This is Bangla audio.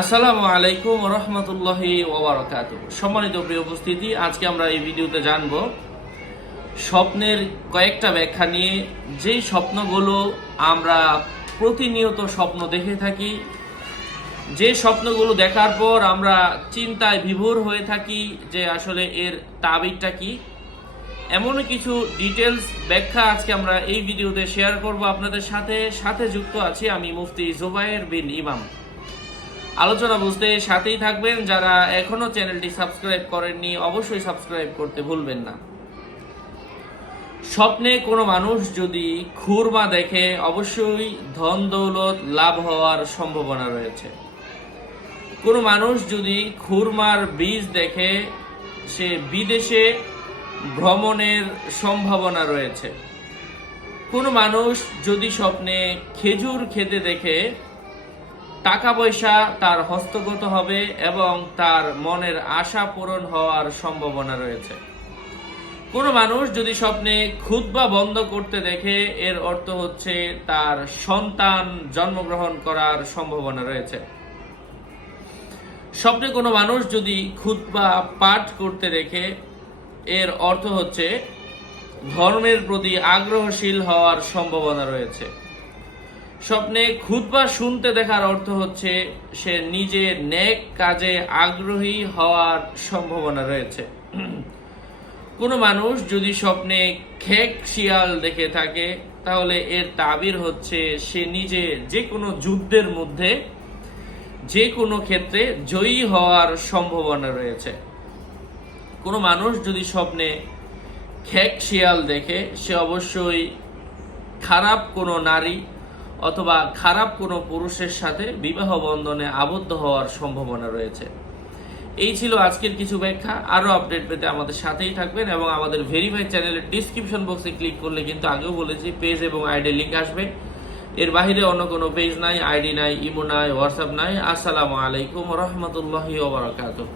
আসসালামু আলাইকুম রহমতুল্লাহি ওবরাকাত সম্মানিত প্রিয় উপস্থিতি, আজকে আমরা এই ভিডিওতে জানব স্বপ্নের কয়েকটা ব্যাখ্যা নিয়ে। যেই স্বপ্নগুলো আমরা প্রতিনিয়ত স্বপ্ন দেখে থাকি, যে স্বপ্নগুলো দেখার পর আমরা চিন্তায় বিভোর হয়ে থাকি যে আসলে এর তাবিরটা কি। এমন কিছু ডিটেলস ব্যাখ্যা আজকে আমরা এই ভিডিওতে শেয়ার করব আপনাদের সাথে। সাথে যুক্ত আছি আমি মুফতি জুবাইর বিন ইমাম। আলোচনা বুঝতে সাথেই থাকবেন। যারা এখনও চ্যানেলটি সাবস্ক্রাইব করেননি, অবশ্যই সাবস্ক্রাইব করতে ভুলবেন না। স্বপ্নে কোনো মানুষ যদি খুরমা দেখে, অবশ্যই ধন দৌলত লাভ হওয়ার সম্ভাবনা রয়েছে। কোনো মানুষ যদি খুরমার বীজ দেখে, সে বিদেশে ভ্রমণের সম্ভাবনা রয়েছে। কোনো মানুষ যদি স্বপ্নে খেজুর খেতে দেখে টাকা পয়সা তার হস্তগত হবে এবং তার মনের আশা পূরণ হওয়ার সম্ভাবনা রয়েছে। কোনো মানুষ যদি স্বপ্নে খুতবা বন্ধ করতে দেখে, এর অর্থ হচ্ছে তার সন্তান জন্মগ্রহণ করার সম্ভাবনা রয়েছে। স্বপ্নে কোনো মানুষ যদি খুতবা পাঠ করতে দেখে, এর অর্থ হচ্ছে ধর্মের প্রতি আগ্রহশীল হওয়ার সম্ভাবনা রয়েছে। স্বপ্নে খুতবা শুনতে দেখার অর্থ হচ্ছে সে নিজে নেক কাজে আগ্রহী হওয়ার সম্ভাবনা রয়েছে। কোনো মানুষ যদি স্বপ্নে খেক শিয়াল দেখে থাকে, তাহলে এর তাবির হচ্ছে সে নিজে যে কোনো যুদ্ধের মধ্যে যে কোনো ক্ষেত্রে জয়ী হওয়ার সম্ভাবনা রয়েছে। কোনো মানুষ যদি স্বপ্নে খেক শিয়াল দেখে, সে অবশ্যই খারাপ কোনো নারী অথবা খারাপ কোনো পুরুষের সাথে বিবাহ বন্ধনে আবদ্ধ হওয়ার সম্ভাবনা রয়েছে। এই ছিল আজকের কিছু ব্যাখ্যা। আরও আপডেট পেতে আমাদের সাথেই থাকবেন এবং আমাদের ভেরিফাইড চ্যানেলের ডিসক্রিপশন বক্সে ক্লিক করলে কিন্তু আগেও বলেছি পেজ এবং আইডি লিঙ্ক আসবে। এর বাইরে অন্য কোনো পেজ নাই আইডি নাই ইমো নাই হোয়াটসঅ্যাপ নাই। আসসালামু আলাইকুম রহমতুল্লাহি ওবরাকাতুহ